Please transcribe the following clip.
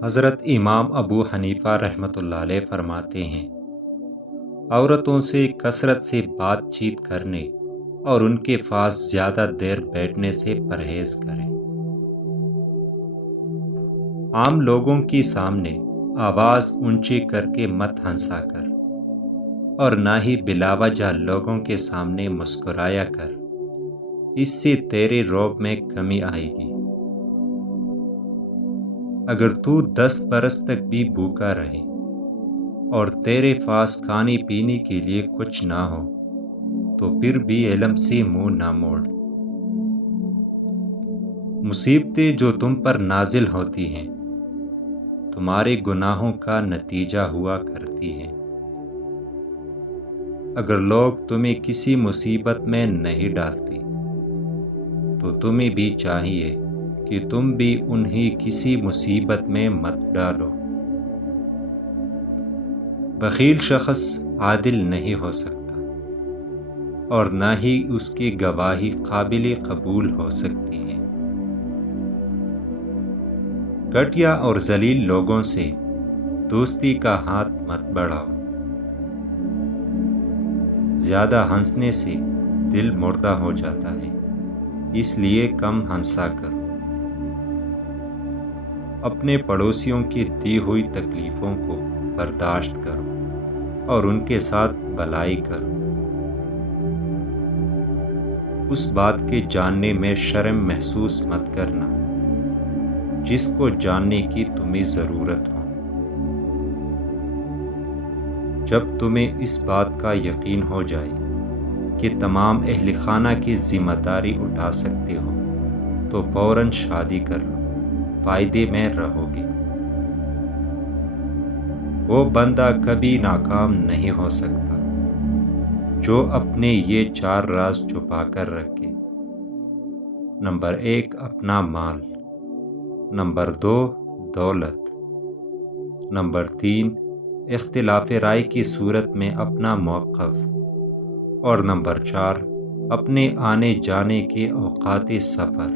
حضرت امام ابو حنیفہ رحمۃ اللہ علیہ فرماتے ہیں، عورتوں سے کثرت سے بات چیت کرنے اور ان کے پاس زیادہ دیر بیٹھنے سے پرہیز کریں۔ عام لوگوں کے سامنے آواز اونچی کر کے مت ہنسا کر، اور نہ ہی بلا وجہ لوگوں کے سامنے مسکرایا کر، اس سے تیرے رعب میں کمی آئے گی۔ اگر تو 10 برس تک بھی بھوکا رہے اور تیرے پاس کھانے پینے کے لیے کچھ نہ ہو تو پھر بھی علم سے منہ نہ موڑ۔ مصیبتیں جو تم پر نازل ہوتی ہیں تمہارے گناہوں کا نتیجہ ہوا کرتی ہیں۔ اگر لوگ تمہیں کسی مصیبت میں نہیں ڈالتے تو تمہیں بھی چاہیے کہ تم بھی انہیں کسی مصیبت میں مت ڈالو۔ بخیل شخص عادل نہیں ہو سکتا اور نہ ہی اس کی گواہی قابل قبول ہو سکتی ہے۔ گھٹیا اور ذلیل لوگوں سے دوستی کا ہاتھ مت بڑھاؤ۔ زیادہ ہنسنے سے دل مردہ ہو جاتا ہے، اس لیے کم ہنسا کرو۔ اپنے پڑوسیوں کی دی ہوئی تکلیفوں کو برداشت کرو اور ان کے ساتھ بھلائی کرو۔ اس بات کے جاننے میں شرم محسوس مت کرنا جس کو جاننے کی تمہیں ضرورت ہو۔ جب تمہیں اس بات کا یقین ہو جائے کہ تمام اہل خانہ کی ذمہ داری اٹھا سکتے ہو تو فوراً شادی کر لو، فائدے میں رہو گے۔ وہ بندہ کبھی ناکام نہیں ہو سکتا جو اپنے یہ 4 راز چھپا کر رکھے۔ نمبر 1 اپنا مال، نمبر 2 دولت، نمبر 3 اختلاف رائے کی صورت میں اپنا موقف، اور نمبر 4 اپنے آنے جانے کے اوقات سفر۔